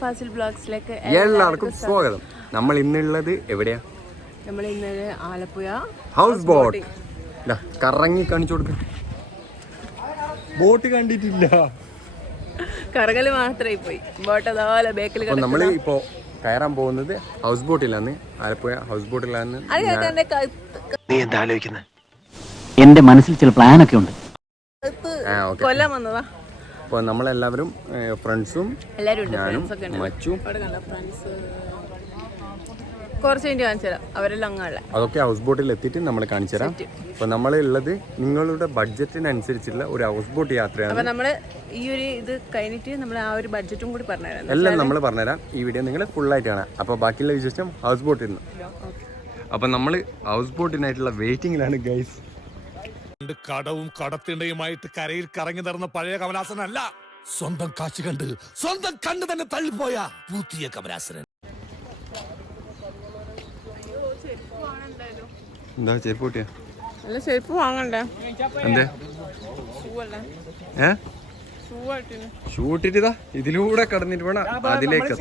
ഫാസിൽ ബ്ലോഗ്സിലേക്ക് എല്ലാവർക്കും സ്വാഗതം. നമ്മൾ ഇന്നുള്ളത് എവിടെയാ? നമ്മൾ ഇന്നത് ആലപ്പുഴ ഹൗസ് ബോട്ട്. കറങ്ങി കാണിച്ചു കൊടുക്ക. ബോട്ട് കണ്ടിട്ടില്ല, കറങ്ങല് മാത്രമേ പോയി. ബോട്ട് അതുപോലെ ബേക്കിൽ. നമ്മൾ ഇപ്പോ കയറാൻ പോകുന്നത് ഹൗസ് ബോട്ടിലാണ്. ആലപ്പുഴ ഹൗസ് ബോട്ടിലാണ്. നീ എന്താ ആലോചിക്കുന്നത്? എന്റെ മനസ്സിൽ ചില പ്ലാനൊക്കെ ഉണ്ട്. കൊല്ലാൻ വന്നതാ. അപ്പോൾ നമ്മളെല്ലാവരും ഫ്രണ്ട്സും ഞാനും മച്ചും കുറച്ച് മിനിറ്റ് കാണിച്ചു തരാം. അവരെല്ലാം അങ്ങനെയുള്ള അതൊക്കെ ഹൗസ് ബോട്ടിൽ എത്തിയിട്ട് നമ്മൾ കാണിച്ചു തരാം. അപ്പോൾ നമ്മളുള്ളത് നിങ്ങളുടെ ബഡ്ജറ്റിനനുസരിച്ചുള്ള ഒരു ഹൗസ് ബോട്ട് യാത്രയാണ്. അപ്പോൾ നമ്മൾ ഈ ഒരു ഇത് കഴിഞ്ഞിട്ട് നമ്മൾ ആ ഒരു ബഡ്ജറ്റും കൂടി പറഞ്ഞുതരാം. എല്ലാം നമ്മൾ പറഞ്ഞുതരാം. ഈ വീഡിയോ നിങ്ങൾ ഫുള്ളായിട്ട് കാണാം. അപ്പോൾ ബാക്കിയുള്ള വിശേഷം ഹൗസ് ബോട്ടിൽ നിന്ന്. അപ്പോൾ നമ്മൾ ഹൗസ് ബോട്ടിനായിട്ടുള്ള വെയിറ്റിംഗിലാണ് ഗൈസ്. കടവും കടത്തിണ്ടയുമായിട്ട് കരയിൽ കറങ്ങി നടന്ന പഴയ കമലാസനല്ല, സ്വന്തം കാശ് കണ്ട് സ്വന്തം കണ്ണ് തന്നെ തള്ളിപ്പോയ പുതിയ കമലാസനൻ. എന്താ ചെരുപ്പ് കൂട്ടിയാ? നല്ല ചെരുപ്പ് വാങ്ങണ്ടേ? എന്തേ ഷൂട്ടിട്ടാ ഇതിലൂടെ കടന്നിട്ട് വേണം അതിലേക്ക്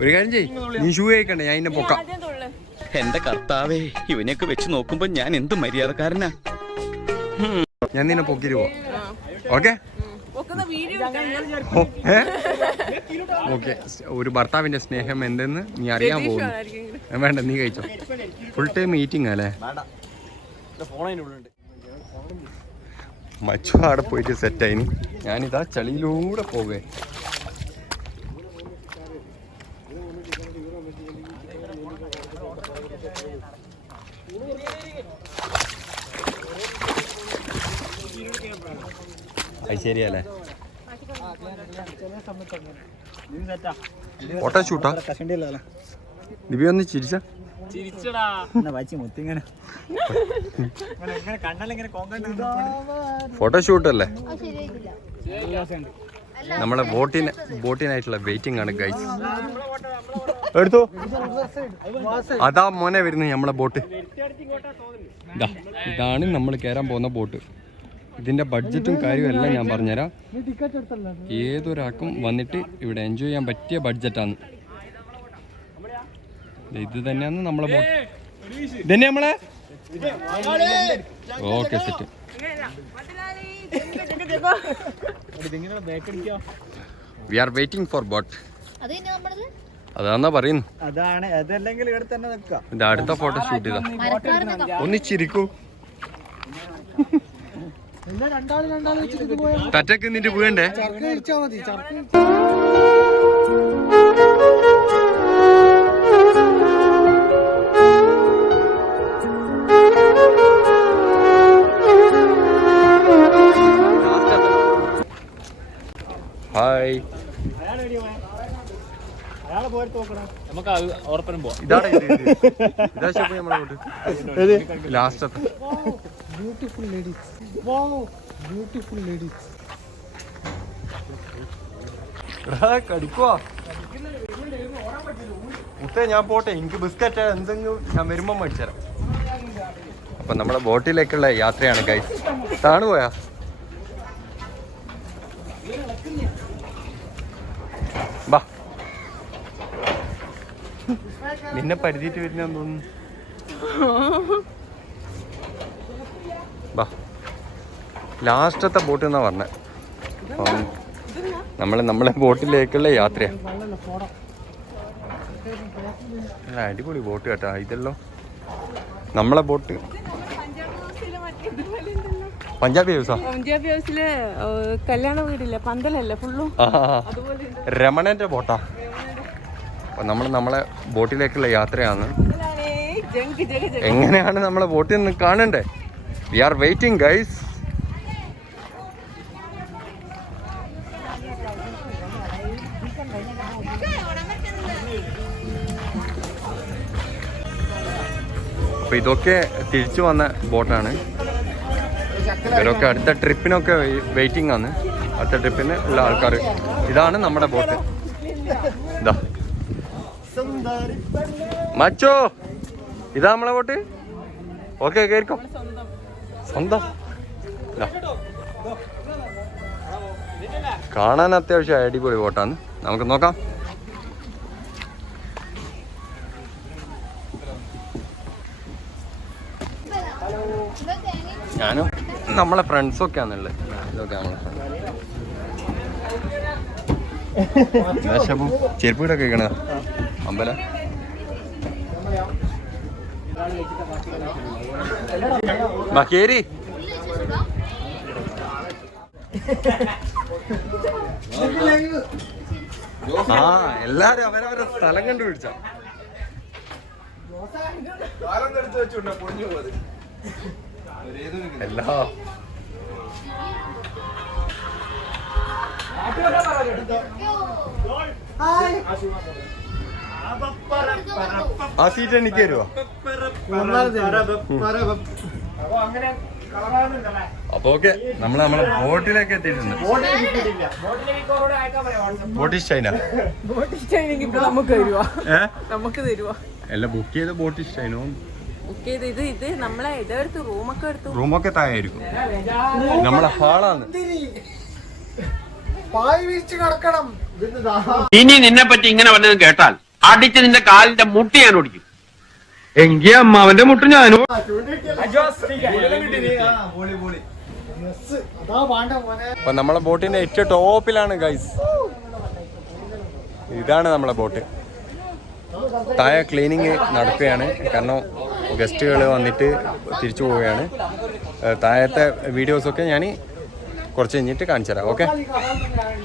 ഒരു കാര്യം ചെയ്യ്, നീ ഷൂ കഴിക്കണ്ടേ, ഞാൻ ഇന്നെ പൊക്കാം. എന്റെ കർത്താവേ, ഇവനെയൊക്കെ വെച്ച് നോക്കുമ്പോ ഞാൻ എന്ത് മര്യാദക്കാരനാ. ഞാൻ നിന്നെ പൊക്കിട്ട് പോവാം. Okay okay. ഒരു ഭർത്താവിന്റെ സ്നേഹം എന്തെന്ന് നീ അറിയാൻ പോകുന്നു. വേണ്ട, നീ കഴിച്ചോ. ഫുൾ ടൈം മീറ്റിംഗ് അല്ലേ? മച്ചു അവിടെ പോയിട്ട് സെറ്റായിന്. ഞാനിതാ ചളിയിലൂടെ പോവേ. ശരിയല്ലേ? ഫോട്ടോ ഷൂട്ടാ? ദിവ്യ ഒന്ന് ചിരിച്ച ഫോട്ടോ ഷൂട്ടല്ലേ? നമ്മളെ ബോട്ടിനായിട്ടുള്ള വെയിറ്റിംഗ് ആണ് ഗൈസ്. എടുത്തോ, അതാ മോനെ വരുന്നത് നമ്മളെ ബോട്ട്. ഇതാണ് നമ്മൾ കയറാൻ പോകുന്ന ബോട്ട്. ഇതിന്റെ ബഡ്ജറ്റും കാര്യവും എല്ലാം ഞാൻ പറഞ്ഞുതരാം. ഏതൊരാൾക്കും വന്നിട്ട് ഇവിടെ എൻജോയ് ചെയ്യാൻ പറ്റിയ ബഡ്ജറ്റാണ്. ഇത് തന്നെയാണ് നമ്മളെ ബോട്ട്. ഇതന്നെ നമ്മളെ. Okay, set. We are waiting for boat. അതാന്നാ പറയുന്നു. ഇത് അടുത്ത ഫോട്ടോ ഷൂട്ട് ചെയ്താ ഒന്നിച്ചിരിക്കൂ. തറ്റക്ക് നിന്നിട്ട് പോകണ്ടേ? Hi, last beautiful ladies. Beautiful ladies. കടിക്കുവാ മുത്തേ, ഞാൻ പോട്ടെ. എനിക്ക് ബിസ്ക്കറ്റ് എന്തെങ്കിലും ഞാൻ വരുമ്പോ മേടിച്ചുതരാം. അപ്പൊ നമ്മുടെ ബോട്ടിലേക്കുള്ള യാത്രയാണ് ഗൈസ്. താണു പോയാ? ബാ, നിന്നെ പരിധിയിട്ട് വരുന്നെന്ന് തോന്നുന്നു. ബാ, ലാസ്റ്റത്തെ ബോട്ട് എന്നാ പറഞ്ഞത്. നമ്മളെ ബോട്ടിലേക്കുള്ള യാത്രയാണ്. അടിപൊളി ബോട്ട് കേട്ടാ ഇതല്ലോ. നമ്മളെ ബോട്ട് പഞ്ചാബി ഹൗസാ? പഞ്ചാബി ഹൗസിലെ കല്യാണ വീടില്ല, പന്തലല്ലേ ഫുള്ളും. രമണന്റെ ബോട്ടാ. അപ്പൊ നമ്മളെ ബോട്ടിലേക്കുള്ള യാത്രയാണ്. എങ്ങനെയാണ് നമ്മളെ ബോട്ടിൽ നിന്ന് കാണണ്ടേ? We are waiting guys. അപ്പൊ ഇതൊക്കെ തിരിച്ചു വന്ന ബോട്ടാണ്. ഇവരൊക്കെ അടുത്ത ട്രിപ്പിനൊക്കെ വെയിറ്റിംഗ് ആണ്. അടുത്ത ട്രിപ്പിന് ഉള്ള ആൾക്കാർ. ഇതാണ് നമ്മുടെ ബോട്ട്. ഇതാ മച്ചോ, ഇതാ നമ്മളെ ബോട്ട്. ഓക്കെ, കയറിക്കോ. സ്വന്തം കാണാൻ അത്യാവശ്യം അടിപൊളി ബോട്ടാണ്. നമുക്ക് നോക്കാം. ഞാനും നമ്മളെ ഫ്രണ്ട്സൊക്കെ ആണുള്ളത്. ഇതൊക്കെ നമ്മളെ ഫ്രണ്ട്സ്. ചെരുപ്പീടൊക്കെ കഴിക്കണ അമ്പല കേരി. ആ എല്ലാരും അവരവരെ സ്ഥലം കണ്ടുപിടിച്ച. എല്ലാ ആ സീറ്റ് എനിക്ക് തരുമോ? അപ്പൊ ഓക്കെ, നമ്മളെ ബോട്ടിലേക്ക് എത്തിയിട്ടുണ്ട്. ബോട്ടിഷ് ചൈന നമുക്ക് തരുവാ. എല്ലാം ബുക്ക് ചെയ്ത ബോട്ടിഷ് ചൈനോ ബുക്ക് ചെയ്ത് ഇത് നമ്മളെ ഇതെടുത്ത് റൂമൊക്കെ എടുത്തു. റൂമൊക്കെ താഴായിരിക്കും. നമ്മളെ ഹാളാണ്. ഇനി നിന്നെ പറ്റി ഇങ്ങനെ വല്ലതും കേട്ടാൽ അടിച്ച് നിന്റെ കാലിന്റെ മുട്ടി ഞാൻ ഓടിക്കും. എങ്കി അമ്മാവന്റെ മുട്ടും ഞാനും. അപ്പൊ നമ്മളെ ബോട്ടിന്റെ ഏറ്റവും ടോപ്പിലാണ് ഗൈസ്. ഇതാണ് നമ്മളെ ബോട്ട്. താഴെ ക്ലീനിങ് നടക്കുകയാണ്, കാരണം ഗസ്റ്റുകൾ വന്നിട്ട് തിരിച്ചു പോവുകയാണ്. താഴത്തെ വീഡിയോസൊക്കെ ഞാൻ കുറച്ച് കഴിഞ്ഞിട്ട് കാണിച്ചു തരാം. ഓക്കെ.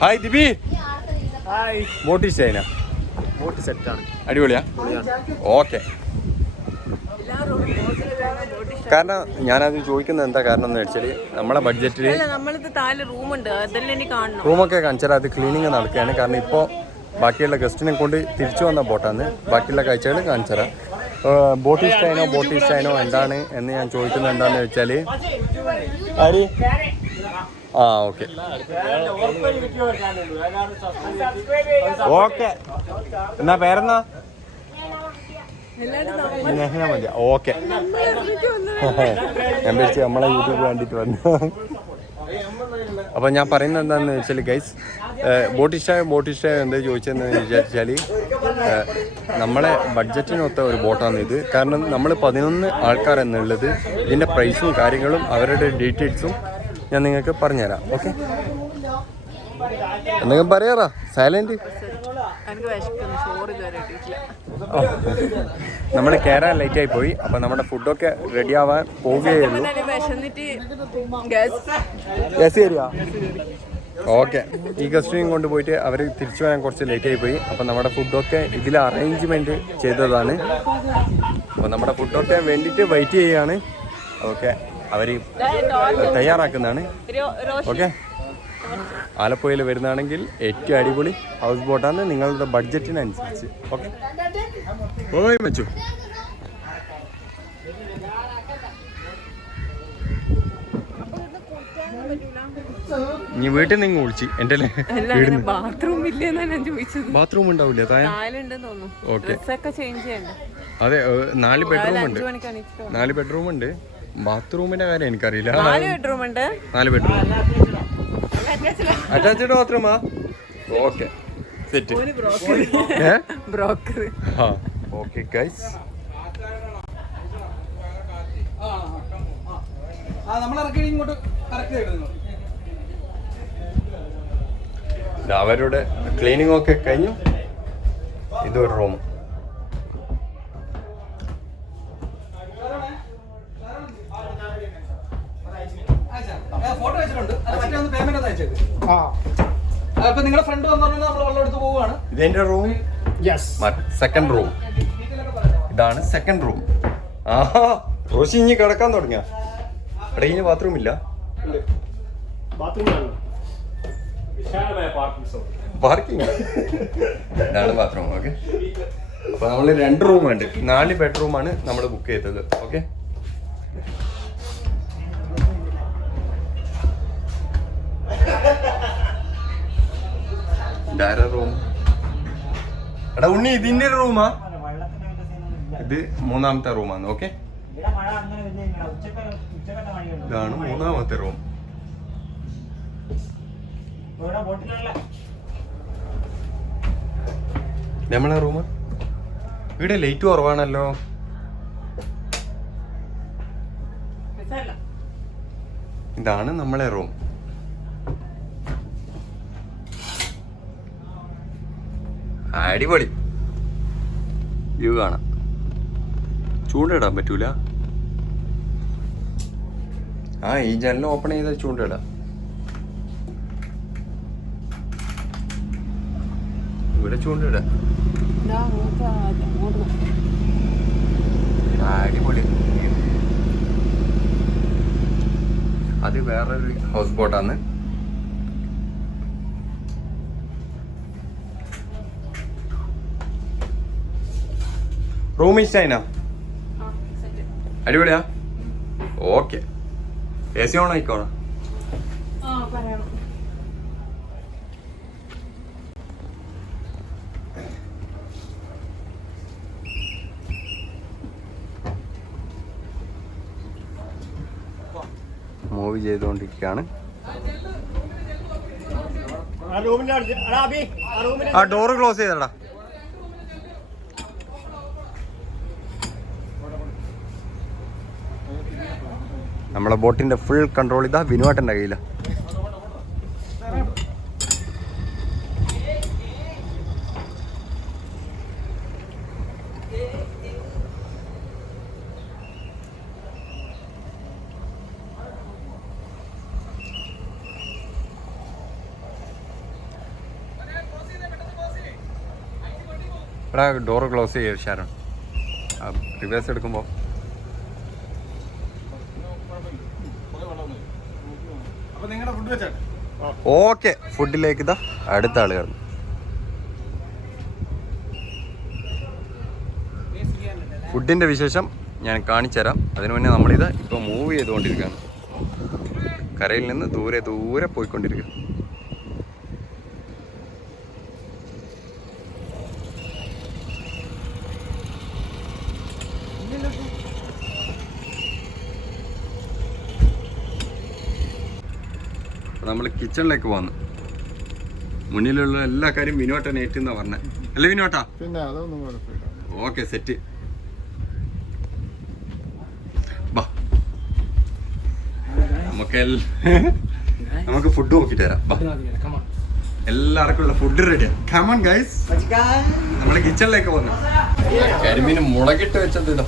ഹായ് ദിബി. ബോട്ട് ഇഷ്ടമായിനാ? ബോട്ട് സെറ്റാണ്, അടിപൊളിയാ? ഓക്കെ. കാരണം ഞാനത് ചോദിക്കുന്നത് എന്താ കാരണം എന്ന് വെച്ചാൽ നമ്മളെ ബഡ്ജറ്റിൽ റൂമൊക്കെ കാണിച്ചാൽ അത് ക്ലീനിങ് നടക്കുകയാണ്. കാരണം ഇപ്പോൾ ബാക്കിയുള്ള ഗസ്റ്റിനെ കൊണ്ട് തിരിച്ചു വന്ന ബോട്ടാണ്. ബാക്കിയുള്ള കാഴ്ചകൾ കാണിച്ചു തരാം. ബോട്ട് ഇഷ്ടമായിനോ എന്താണ് എന്ന് ഞാൻ ചോദിക്കുന്നത് എന്താണെന്ന് വെച്ചാൽ ആര് ആ ഓക്കെ ഓക്കെ എന്നാ പേരെന്നാ? മതി. ഓക്കെ. ഞാൻ വിളിച്ച് നമ്മളെ യൂട്യൂബ് കണ്ടിട്ട് വന്നു. അപ്പോൾ ഞാൻ പറയുന്നത് എന്താണെന്ന് വെച്ചാൽ ഗൈസ്, ബോട്ട് ഇഷ്ടമായോ എന്താ ചോദിച്ചതെന്ന് വിചാരിച്ചാൽ നമ്മളെ ബഡ്ജറ്റിനൊത്ത ഒരു ബോട്ടാണ് ഇത്. കാരണം നമ്മൾ 11 ആൾക്കാർ എന്നുള്ളത്, ഇതിൻ്റെ പ്രൈസും കാര്യങ്ങളും അവരുടെ ഡീറ്റെയിൽസും ഞാൻ നിങ്ങൾക്ക് പറഞ്ഞുതരാം. ഓക്കെ, എന്തെങ്കിലും പറയാറാ? സൈലന്റ്. നമ്മൾ കയറാൻ ലേറ്റായി പോയി. അപ്പം നമ്മുടെ ഫുഡൊക്കെ റെഡി ആവാൻ പോവുകയുള്ളൂ. ഓക്കെ, ഈ ഗസ്റ്റിനെയും കൊണ്ടുപോയിട്ട് അവർ തിരിച്ചു വരാൻ കുറച്ച് ലേറ്റായി പോയി. അപ്പം നമ്മുടെ ഫുഡൊക്കെ ഇതിൽ അറേഞ്ച്മെൻറ്റ് ചെയ്തതാണ്. അപ്പോൾ നമ്മുടെ ഫുഡൊക്കെ വേണ്ടിയിട്ട് വെയിറ്റ് ചെയ്യുകയാണ്. ഓക്കെ, അവർ തയ്യാറാക്കുന്നതാണ്. ഓക്കെ, ആലപ്പുഴയിൽ വരുന്നതാണെങ്കിൽ ഏറ്റവും അടിപൊളി ഹൗസ് ബോട്ടാണ് നിങ്ങളുടെ ബഡ്ജറ്റിനനുസരിച്ച്. ഓക്കെ, ഓയ് മച്ചു. നീ വീട്ടിൽ നിന്ന് വിളിച്ച് എൻ്റെ ബാത്റൂം ഉണ്ടാവില്ല? ഓക്കെ, അതെ, 4 ബെഡ്റൂം ഉണ്ട്. 4 ബെഡ്റൂം ഉണ്ട്. ബാത്റൂമിന്റെ കാര്യം എനിക്കറിയില്ല. 4 ബെഡ്റൂം. അറ്റാച്ച്ഡ് ബാത്റൂമാ? Okay, set. Broker. Okay guys, അവരുടെ ക്ലീനിങ് ഒക്കെ കഴിഞ്ഞു. ഇതൊരു റൂം. ഫോട്ടോ വെച്ചിട്ടുണ്ട്. പേയ്മെന്റ് ഒന്ന് അയച്ചേക്ക്. അപ്പൊ നിങ്ങളുടെ ഫ്രണ്ട് വന്നു നമ്മൾ വെള്ളം എടുത്ത് പോവുകയാണ്. ഇതെന്റെ റൂം. Second room. ഇതാണ് സെക്കൻഡ് റൂം. ആഹാ, റോഷി ഇനി കിടക്കാൻ തുടങ്ങിയ. എടാ, ഇനി ബാത്റൂം ഇല്ല? പാർക്കിംഗ്. ഇതാണ് ബാത്റൂം. ഓക്കെ, അപ്പൊ നമ്മള് 2 റൂം ഉണ്ട്. 4 ബെഡ്റൂമാണ് നമ്മൾ ബുക്ക് ചെയ്തത്. Okay, room. എടാ ഉണ്ണി, ഇതിന്റെ റൂമാ? ഇത് 3ാമത്തെ റൂമാണ്. ഓക്കെ, ഇതാണ് 3ാമത്തെ റൂം. നമ്മളെ റൂം ഇവിടെ ലൈറ്റ് കുറവാണല്ലോ. ഇതാണ് നമ്മളെ റൂം. അടിപൊളി വ്യൂ കാണാം. ചൂണ്ടിടാൻ പറ്റൂല. ഈ ജനൽ ഓപ്പൺ ചെയ്ത ചൂണ്ടിടാം. ഇവിടെ ചൂണ്ടിടാം. അടിപൊളി. അത് വേറൊരു ഹൗസ് ബോട്ടാണ്. റൂം ഇഷ്ടായിനാ? അടിപൊളിയാ? ഓക്കെ. AC ഓൺ ആയിക്കോളാം. മൂവി ചെയ്തുകൊണ്ടിരിക്കുകയാണ്. ആ ഡോറ് ക്ലോസ് ചെയ്തടാ. നമ്മളെ ബോട്ടിന്റെ ഫുൾ കൺട്രോൾ ഇതാ വിനുവാട്ടന്റെ കയ്യിലാ. എടാ ഡോറ് ക്ലോസ് ചെയ്യ ഷാരോൺ. റിവേഴ്സ് എടുക്കുമ്പോൾ ഓക്കെ. ഫുഡിലേക്ക് ഇതാ അടുത്ത ആള് കയറുന്നു. ഫുഡിന്റെ വിശേഷം ഞാൻ കാണിച്ചു തരാം. അതിനു മുന്നേ നമ്മളിത് ഇപ്പോൾ മൂവ് ചെയ്തുകൊണ്ടിരിക്കുകയാണ്. കരയിൽ നിന്ന് ദൂരെ ദൂരെ പോയിക്കൊണ്ടിരിക്കുക. നമ്മൾ കിച്ചണിലേക്ക് പോന്നു. മുന്നിലുള്ള എല്ലാ കാര്യം വിനോട്ടൻ ഏറ്റുന്നാ പറഞ്ഞത് അല്ലേ വിനോട്ടാ? പിന്നെ അതൊന്നും കുഴപ്പമില്ല. Okay set. നമുക്ക് ഫുഡ് നോക്കിട്ട് തരാം. എല്ലാവർക്കും ഉള്ള ഫുഡ് റെഡിയാ. കമോൺ ഗൈസ്, നമ്മള് കിച്ചണിലേക്ക് പോന്നു. കരിമീന് മുളകിട്ട് വെച്ചത് ഇതോ.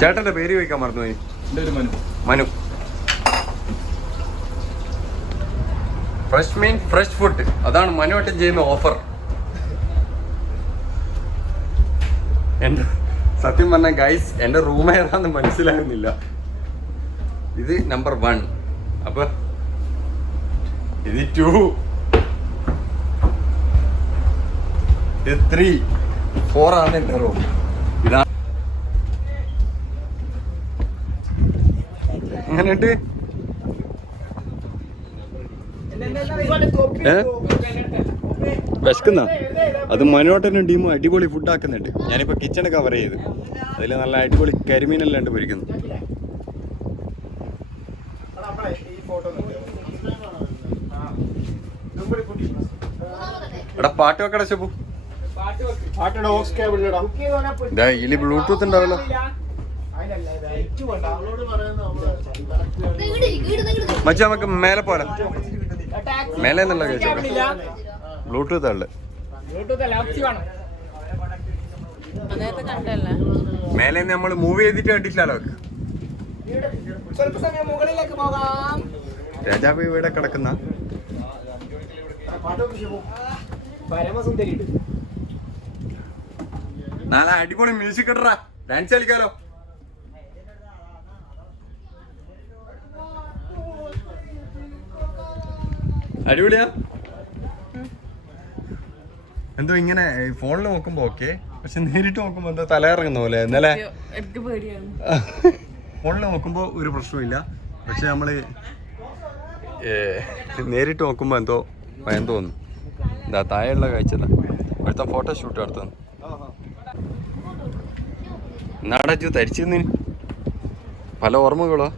ചേട്ടന്റെ പേര് ചോദിക്കാൻ മറന്നുപോയി. മനു. ഫ്രഷ് മീൻ ഫ്രഷ് ഫുഡ്, അതാണ് മനുവട്ടം ചെയ്യുന്ന ഓഫർ. എന്റെ സത്യം പറഞ്ഞ ഗൈസ്, എന്റെ റൂം ഏതാന്ന് മനസ്സിലാകുന്നില്ല. ഇത് നമ്പർ 1, അപ്പൊ ഇത് 2, ഇത് 3, 4 ആണ് എന്റെ റൂം. ഇതാണ് എങ്ങനെയുണ്ട്? വിശക്കുന്ന അത് മനോട്ടനും ടീമും അടിപൊളി ഫുഡ് ആക്കുന്നുണ്ട്. ഞാനിപ്പോ കിച്ചൺ കവർ ചെയ്ത് അതിൽ നല്ല അടിപൊളി കരിമീനെല്ലാം ഉണ്ട് പൊരിക്കുന്നു. എടാ പാട്ട് വെക്കടാ ഷെബു. ഇതില് ബ്ലൂടൂത്ത് ഉണ്ടാവല്ലോ. മച്ചാ നമുക്ക് മേലെ പോലെ മേലെ എന്നുള്ള കഴിച്ചോ. ബ്ലൂടൂത്ത് അല്ലേ മേലെ നമ്മൾ മൂവ് ചെയ്തിട്ട് കണ്ടിട്ടില്ലല്ലോ. രാജാവ് ഇവിടെ കിടക്കുന്ന നല്ല അടിപൊളി മ്യൂസിക് ഇടറാ, ഡാൻസ് കളിക്കാലോ. അടിപൊളിയാ. എന്തോ ഇങ്ങനെ ഫോണിൽ നോക്കുമ്പോ ഓക്കെ, പക്ഷെ നേരിട്ട് നോക്കുമ്പോ എന്തോ തലയിറങ്ങുന്ന പോലെ. ഇന്നലെ ഫോണിൽ നോക്കുമ്പോ ഒരു പ്രശ്നമില്ല, പക്ഷെ നമ്മള് നേരിട്ട് നോക്കുമ്പോ എന്തോ ഭയം തോന്നുന്നു. ഇതാ താഴെയുള്ള കാഴ്ചതാ ഇവിടുത്തെ ഫോട്ടോഷൂട്ട് നടത്തുന്നു. എന്നാടു തരിച്ചു പല ഓർമ്മകളോ.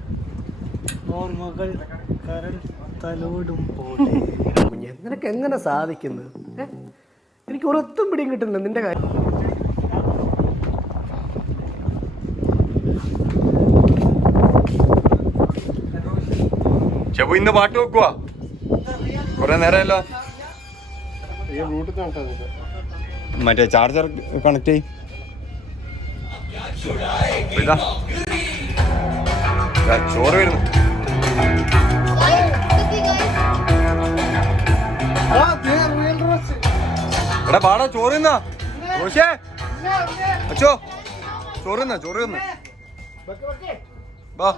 നിനക്ക് എങ്ങനെ സാധിക്കുന്നത്? എനിക്ക് ഒരൊത്തും പിടിയും കിട്ടുന്നില്ല നിന്റെ കാര്യം. ചെബു ഇന്ന് പാട്ട് വെക്കുവാ? കൊറേ നേരമല്ലോ. മറ്റേ ചാർജർ കണക്ട് ചെയ്. ചോറ് വരുന്നു. എടാ പാടാ ചോറ് തിന്നാ. റോഷേ അച്ചോ ചോറ് തിന്നാ. ചോറ് തിന്ന് വാ.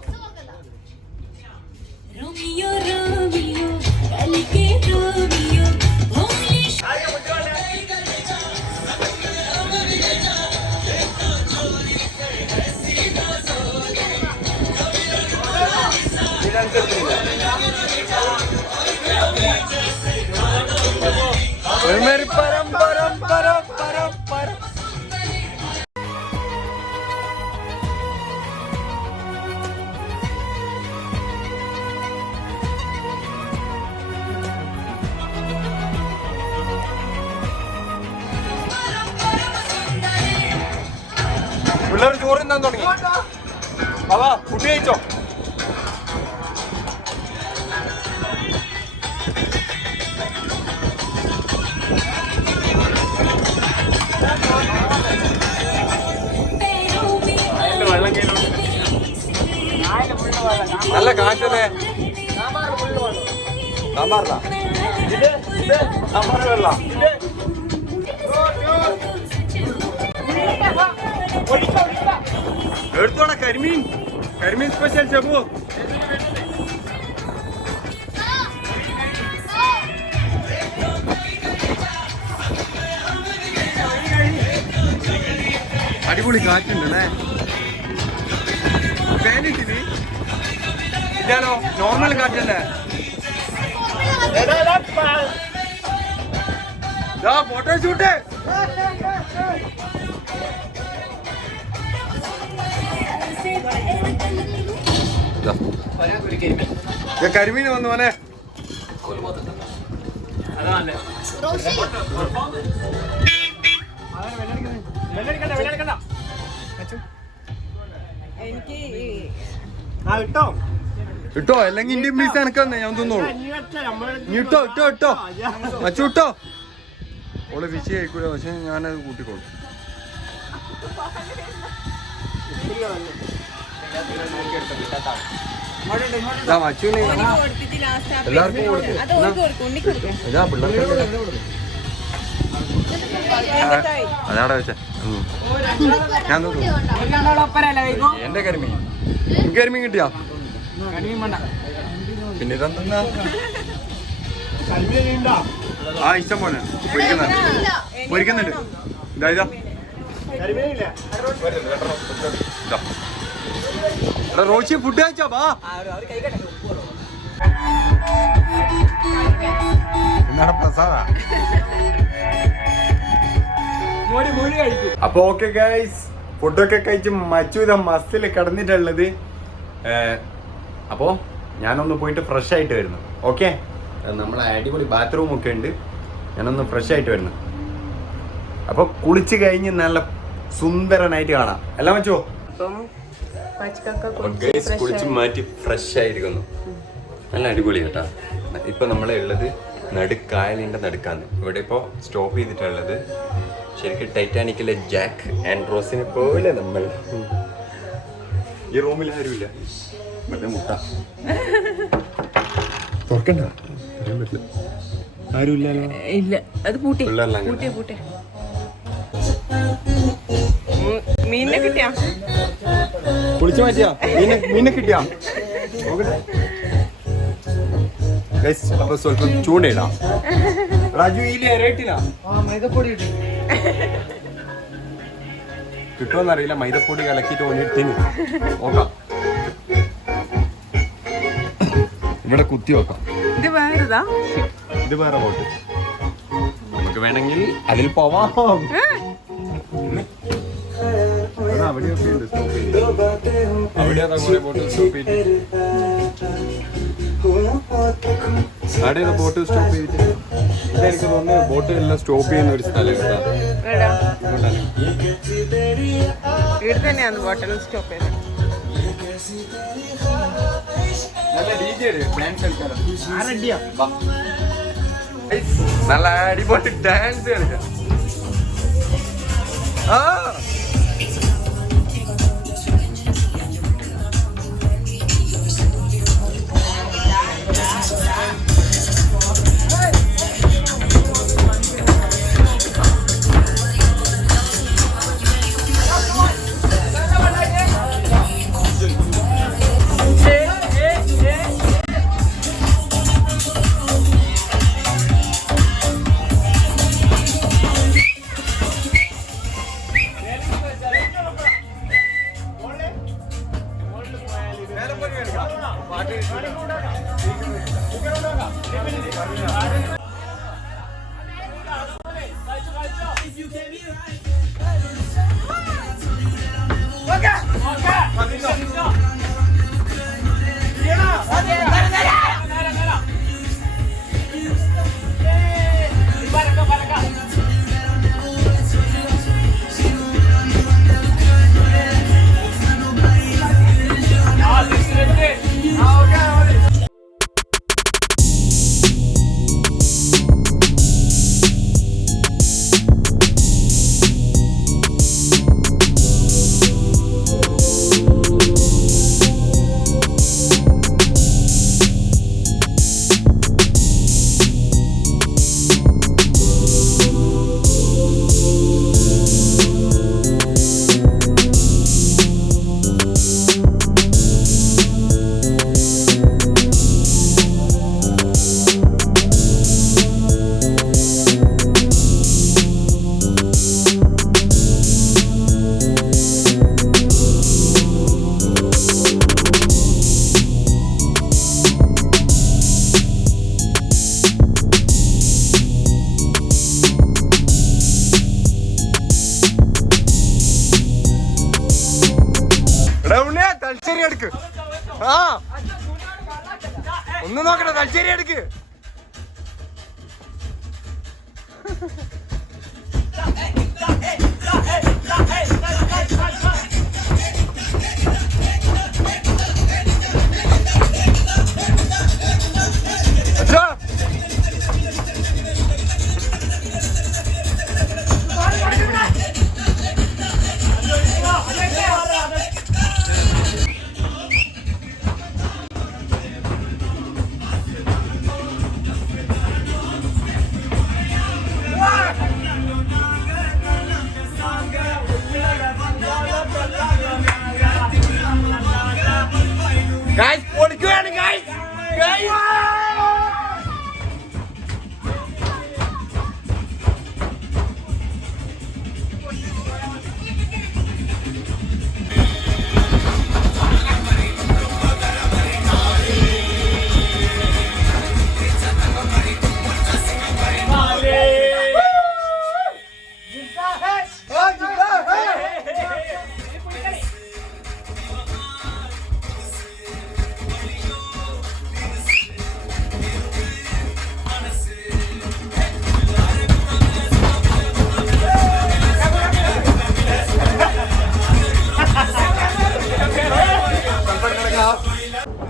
Romeo, Romeo, alike Romeo, holy मेरी परम परम परम परम परम. പിള്ളേർ ചോറ് തിന്നാൻ തുടങ്ങി. അവാ കുട്ടി കഴിച്ചോ? നല്ല കാറ്റല്ലേ? സാമ്പാറില്ല സാമ്പാർ വെള്ള എടുത്തോടാ. കരിമീൻ കരിമീൻ സ്പെഷ്യൽ ചെബു. അടിപൊളി കാറ്റുണ്ടല്ലേ? ഫാനിട്ടിന് ഇല്ലാലോ, നോർമൽ കാറ്റല്ലേ? Photo shoot. കരിമീന് വന്നു മോനെ. ഇട്ടോ അല്ലെങ്കിൽ ഇന്ത്യൻ പീസ് എനക്കന്നെ ഞാൻ തിന്നോളൂ. ഇട്ടോ ഇട്ടോ ഇട്ടോ മച്ചു ഇട്ടോ. ഓള് ഫിഷ് കഴിക്കൂല, പക്ഷെ ഞാനത് കൂട്ടിക്കോളും. മച്ചുവിന് എല്ലാവർക്കും കൊടുക്കും. ഇതാ പിള്ളേർക്ക് അതാടാ വെച്ച ഞാൻ എന്റെ കരിമീൻ. എനിക്ക് കരിമീൻ കിട്ടിയാ? പിന്നെ ഇതെന്താ? ആ ഇഷ്ടം പോലെ പൊരിക്കുന്നുണ്ട്. ഇതാ ഇതാ റോഷി ഫുഡ് കഴിച്ചോ? വാ. അപ്പൊ ഓക്കെ ഗൈസ്, ഫുഡൊക്കെ കഴിച്ച് മച്ചു ഇതാ മസ്തിൽ കിടന്നിട്ടുള്ളത്. അപ്പോൾ ഞാനൊന്ന് പോയിട്ട് ഫ്രഷ് ആയിട്ട് വരുന്നു. ഓക്കെ, നമ്മളെ അടിപൊളി ബാത്റൂം ഒക്കെ ഉണ്ട്. ഞാനൊന്ന് ഫ്രഷ് ആയിട്ട് വരുന്നു. അപ്പോൾ കുളിച്ച് കഴിഞ്ഞ് നല്ല സുന്ദരനായിട്ട് കാണാം. എല്ലാം മച്ചോ കുളിച്ച് മാറ്റി ഫ്രഷ് ആയിരിക്കുന്നു. നല്ല അടിപൊളി കേട്ടാ. ഇപ്പൊ നമ്മളെ ഉള്ളത് നടുക്കായലിന്റെ നടുക്കാന്ന്. ഇവിടെ ഇപ്പോൾ സ്റ്റോപ്പ് ചെയ്തിട്ടുള്ളത് ശരിക്കും ടൈറ്റാനിക്കിലെ ജാക്ക് ആൻഡ് റോസിനെ പോലെ നമ്മൾ. ഈ റൂമിൽ ആരുമില്ല. മറ്റേ മുട്ട തുറക്കണ്ട, പറയാൻ പറ്റില്ല. ആരുമില്ലല്ലോ. ഇല്ല, അത് പൂട്ടി പിള്ളേരെല്ലാം പൂട്ടിയ പൂട്ടിയ. മീനിനെ കിട്ടിയാ? കുളിച്ചു മാറ്റിയാ? മീനെ കിട്ടിയാ? അപ്പൊ സ്വല്പം ചൂണ്ടയിടാം. രാജു ഈ റേറ്റില്ല മൈദപ്പൊടി കിട്ടുമെന്നറിയില്ല. മൈദപ്പൊടി കലക്കിട്ട് കൊണ്ടിട്ടിന് നോക്കാം. ഇവിടെ കുത്തി വെക്കാം. ഇത് വേറെതാ ഇത് വേറെ ബോട്ട്. നമുക്ക് വേണമെങ്കിൽ അതിൽ പോവാം. അവിടെയൊക്കെ ഉണ്ട് സ്റ്റോപ്പ് ചെയ്ത്. അവിടെ കുറെ ബോട്ട് സ്റ്റോപ്പ് ചെയ്ത്. അവിടെ ബോട്ട് സ്റ്റോപ്പ് ചെയ്തിട്ട് എനിക്ക് തോന്നുന്നു ബോട്ട് എല്ലാം സ്റ്റോപ്പ് ചെയ്യുന്ന ഒരു സ്ഥലം ഇവിടെ തന്നെയാണ് ബോട്ടിൽ സ്റ്റോപ്പ് ചെയ്തത്. നല്ല അടിപൊളി ഡാൻസ് കളിക്കാം. ആ തലശ്ശേരി എടുക്ക്. ആ ഒന്ന് നോക്കട്ടെ, തലശ്ശേരി എടുക്ക്.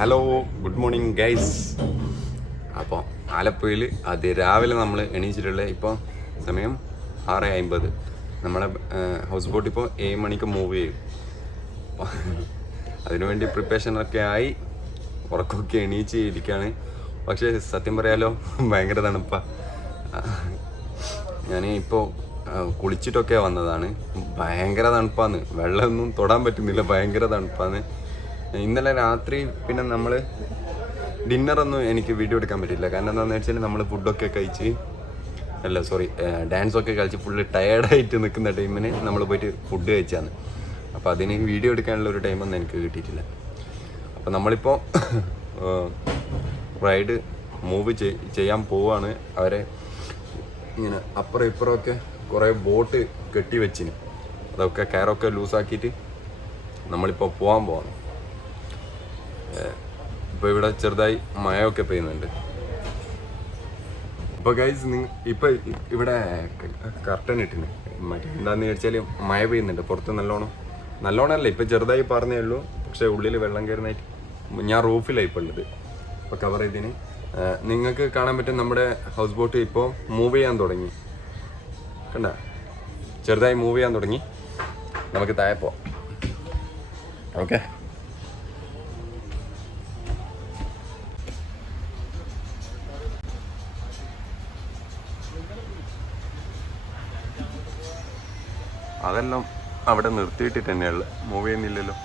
Hello, good morning guys. അപ്പോൾ ആലപ്പുഴയിൽ അതിരാവിലെ നമ്മൾ എണീച്ചിട്ടുള്ള ഇപ്പോൾ സമയം 6:50. നമ്മുടെ ഹൗസ് ബോട്ട് ഇപ്പോൾ 7 മണിക്ക് മൂവ് ചെയ്യും. അതിനുവേണ്ടി പ്രിപ്പറേഷനൊക്കെ ആയി ഉറക്കമൊക്കെ എണീച്ച് ഇരിക്കുകയാണ്. പക്ഷേ സത്യം പറയാലോ, ഭയങ്കര തണുപ്പാണ്. ഞാൻ ഇപ്പോൾ കുളിച്ചിട്ടൊക്കെ വന്നതാണ്. ഭയങ്കര തണുപ്പാന്ന്, വെള്ളമൊന്നും തൊടാൻ പറ്റുന്നില്ല, ഭയങ്കര തണുപ്പാന്ന്. ഇന്നലെ രാത്രി പിന്നെ നമ്മൾ ഡിന്നറൊന്നും എനിക്ക് വീഡിയോ എടുക്കാൻ പറ്റില്ല. കാരണം എന്താണെന്ന് വെച്ചാൽ നമ്മൾ ഫുഡൊക്കെ കഴിച്ച് ഡാൻസൊക്കെ കളിച്ച് ഫുള്ള് ടയേർഡായിട്ട് നിൽക്കുന്ന ടൈമിന് നമ്മൾ പോയിട്ട് ഫുഡ് കഴിച്ചാണ്. അപ്പോൾ അതിന് വീഡിയോ എടുക്കാനുള്ള ഒരു ടൈമൊന്നും എനിക്ക് കിട്ടിയിട്ടില്ല. അപ്പോൾ നമ്മളിപ്പോൾ റൈഡ് മൂവ് ചെയ്യാൻ പോവാണ്. അവരെ ഇങ്ങനെ അപ്പുറം ഇപ്പുറമൊക്കെ കുറേ ബോട്ട് കെട്ടി വെച്ചിന്. അതൊക്കെ കയറൊക്കെ ലൂസാക്കിയിട്ട് നമ്മളിപ്പോൾ പോകാൻ പോവാണ്. ഇപ്പോൾ ഇവിടെ ചെറുതായി മഴയൊക്കെ പെയ്യുന്നുണ്ട്. ഇപ്പോൾ ഗൈസ് ഇപ്പോൾ ഇവിടെ കർട്ടൻ ഇട്ടിന്. മറ്റേ എന്താണെന്ന് ചോദിച്ചാൽ മഴ പെയ്യുന്നുണ്ട് പുറത്ത് നല്ലോണമല്ല, ഇപ്പോൾ ചെറുതായി പറഞ്ഞേ ഉള്ളൂ. പക്ഷേ ഉള്ളിൽ വെള്ളം കയറുന്നതായിട്ട് ഞാൻ റൂഫിലാണ് ഇപ്പോൾ ഉള്ളത്. ഇപ്പോൾ കവർ ചെയ്തിന് നിങ്ങൾക്ക് കാണാൻ പറ്റും നമ്മുടെ ഹൗസ് ബോട്ട് ഇപ്പോൾ മൂവ് ചെയ്യാൻ തുടങ്ങി. കണ്ട, ചെറുതായി മൂവ് ചെയ്യാൻ തുടങ്ങി. നമുക്ക് താഴെ പോവാം. ഓക്കെ, അതെല്ലാം അവിടെ നിർത്തിയിട്ടിട്ട് തന്നെയുള്ള, മൂവ് ചെയ്യുന്നില്ലല്ലോ.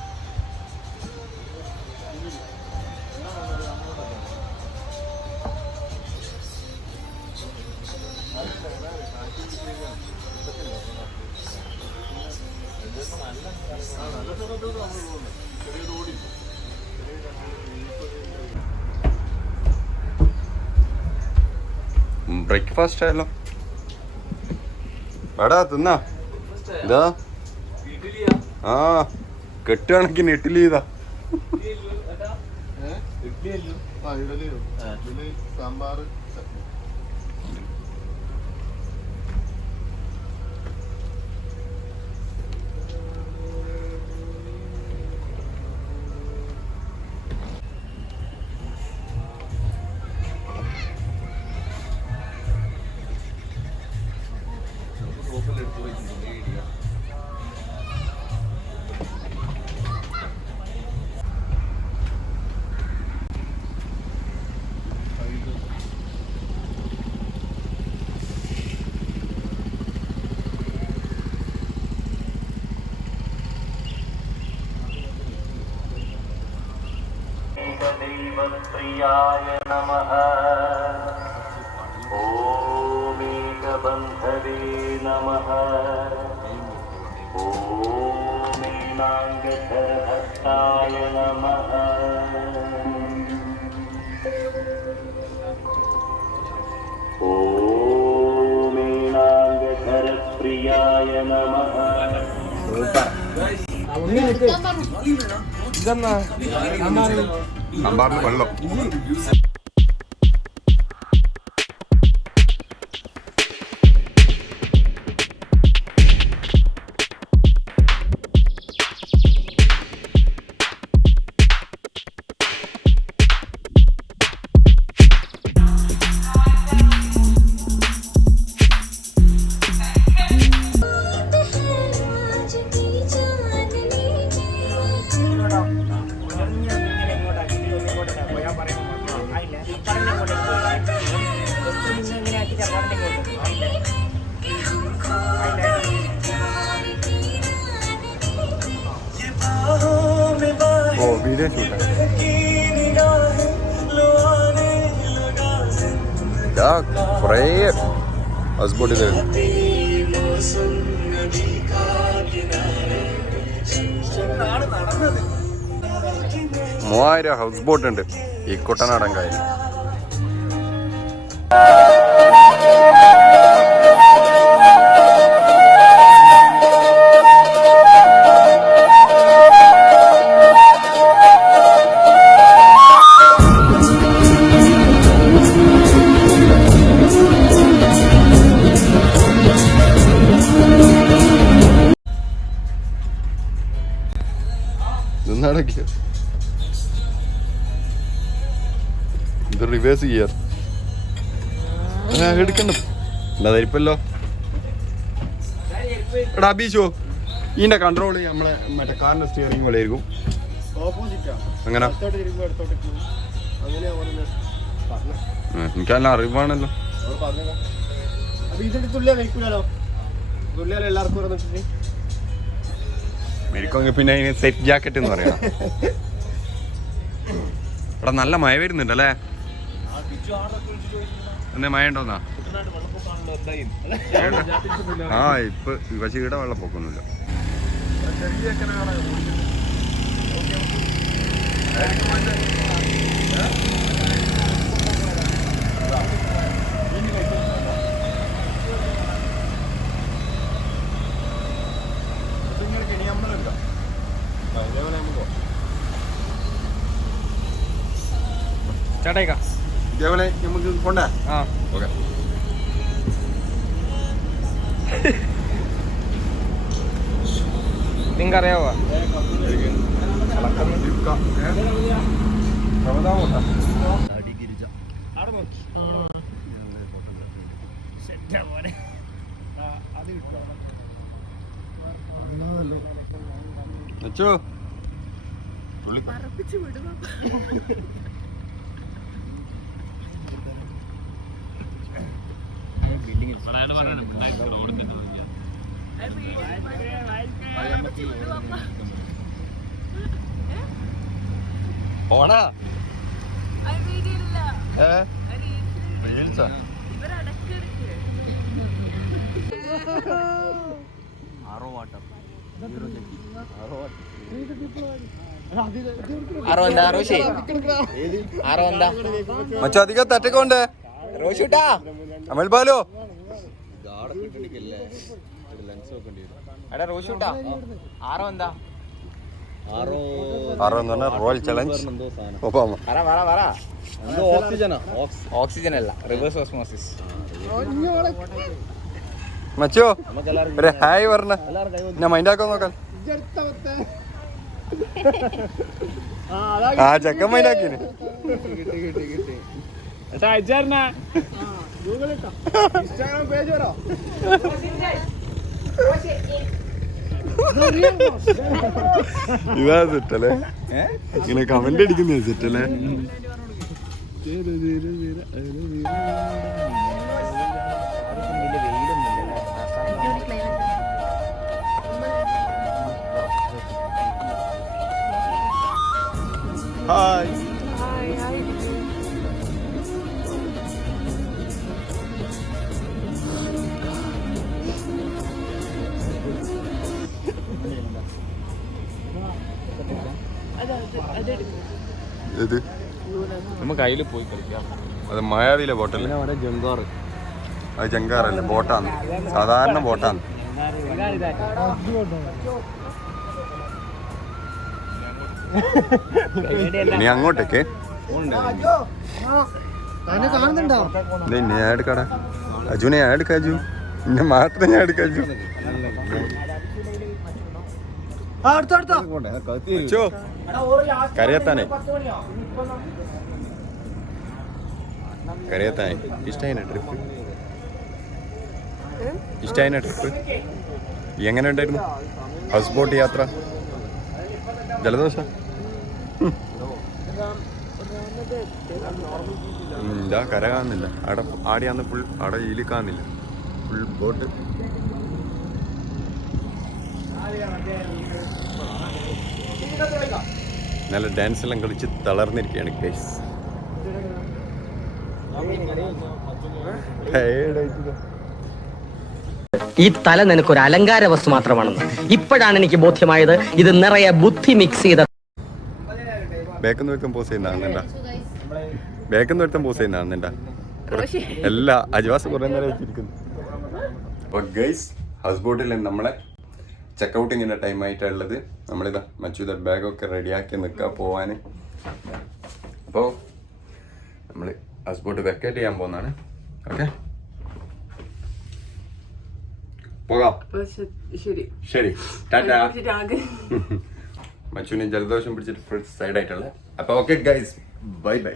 ബ്രേക്ക്ഫാസ്റ്റ് ആയല്ലോ. എടാ തിന്നാ, ഇതാ ആ കെട്ടുകണക്കിന് ഇഡ്ഡലി. ഇതാ സാമ്പാർ प्रियाय नमः। ॐ एकबन्धवे नमः। ॐ मीनाङ्गधरभक्ताय नमः। ॐ मीनाङ्गधरप्रियाय नमः। സാമ്പാറിന് വെള്ളം. ഓ വീഡിയോ ഷൂട്ടാ. ഇതാ കുറേ ഹൗസ് ബോട്ട് ഇത് 3000 ഹൗസ് ബോട്ട് ഉണ്ട് ഈ കുട്ടനാടൻ കായലിൽ. നടക്കുക ഇത് റിവേഴ്സ് ചെയ്യാർ എടുക്കണ്ട അല്ലാതായിരിപ്പല്ലോ. എടാ അബീഷോ, ഇതിന്റെ കൺട്രോൾ നമ്മളെ മറ്റേ കാറിന്റെ സ്റ്റിയറിംഗ് പോലെ ആയിരിക്കും. അങ്ങനെ എനിക്കെല്ലാം അറിവാണല്ലോ. എനിക്കൊക്കെ പിന്നെ അതിന് സെറ്റ് ജാക്കറ്റ് എന്ന് പറയണം. ഇവിടെ നല്ല മഴ വരുന്നുണ്ടല്ലേ? എന്തേ മഴ ഉണ്ടോന്നാ? ആ ഇപ്പൊ പക്ഷെ ഇവിടെ വെള്ളപ്പൊക്കൊന്നുമില്ല. ചേട്ടായിക്കാ ഇതേപോലെ നമുക്ക് കൊണ്ടേ ഓക്കെ. നിങ്ങൾക്ക് അറിയാവോ ഓടാ റീൽസാ മച്ചാ അധികം തട്ടിക്കോണ്ട് റോഷൂട്ടാ അമൽ ബാലോ എടാ റോഷൂട്ടാ ആറോ എന്താ ആറോ എന്ന് പറഞ്ഞാൽ റോയൽ ചലഞ്ച് ഒപ്പാമ ഓക്സിജൻ അല്ല റിവേഴ്സ് ഓസ്മോസിസ്. മച്ചോ ഒരു ഹായ് പറഞ്ഞ ഞാൻ മൈൻഡാക്കാൻ നോക്കാൻ. ആ ചെക്കൻ മൈൻഡാക്കിന് ഇതാ സെറ്റല്ലേ ഇങ്ങനെ കമന്റ് അടിക്കുന്ന സെറ്റല്ലേ. ഹായ് ഇത് നമുക്ക് കയ്യിൽ പോയി കളിക്കാം. അത് മായാവിയിലെ ബോട്ടല്ലേ? ജങ്കാറ് അത് ജങ്കാറല്ല, ബോട്ടാണ്, സാധാരണ ബോട്ടാണ്. ഇനി അങ്ങോട്ടേക്ക് ഞാൻ എടുക്കാടാ അജുനെ, ഞാൻ എടുക്കാം അജു, എന്നെ മാത്രം ഞാൻ എടുക്കാം അജു. കരയത്താനേ കരയത്താനേ ഇഷ്ടായിന ട്രിപ്പ്? ഇഷ്ടായിന ട്രിപ്പ്? എങ്ങനെ ഉണ്ടായിരുന്നു ഹൗസ് ബോട്ട് യാത്ര? ജലദോഷ ഇല്ല, കര കാണുന്നില്ല. അവിടെ ആടിയാന്ന് ഫുൾ, അവിടെ ഈലി കാണുന്നില്ല, ഫുൾ ബോട്ട്. നല്ല ഡാൻസ് എല്ലാം കളിച്ച് തളർന്നിരിക്കുകയാണ് ഗൈസ്. ഈ തല നിനക്കൊരു അലങ്കാര വസ്തു മാത്രമാണെന്ന് ഇപ്പോഴാണ് എനിക്ക് ബോധ്യമായത്. ഇത് നിറയെ ബുദ്ധി മിക്സ് ചെയ്ത. ബേക്കെന്ന് ഒരുത്തം പോസ് ചെയ്യുന്നതാണെന്നുണ്ടാ, ബേക്കെന്ന് ഒരുത്തം പോസ് ചെയ്യുന്നതാണെന്നുണ്ടാ. എല്ലാ അജവാസ് കുറേ നേരം വെച്ചിരിക്കുന്നു. അപ്പോൾ ഗൈസ്, ഹൗസ് ബോട്ടിൽ നമ്മളെ ചെക്കൗട്ടിങ്ങിൻ്റെ ടൈമായിട്ടുള്ളത്. നമ്മളിതാ മച്ചൂത ബാഗൊക്കെ റെഡിയാക്കി നിൽക്കുക പോവാൻ. അപ്പോൾ നമ്മൾ ഹൗസ് ബോട്ട് വെക്കേറ്റ് ചെയ്യാൻ പോകുന്നതാണ്. ഓക്കെ, പോകാം. ശരി, ടാറ്റാ. മച്ചുവിന് ജലദോഷം പിടിച്ചിട്ട് ഫുൾ സൈഡായിട്ടുള്ളത്. അപ്പോൾ ഓക്കെ ഗൈസ്, ബൈ ബൈ.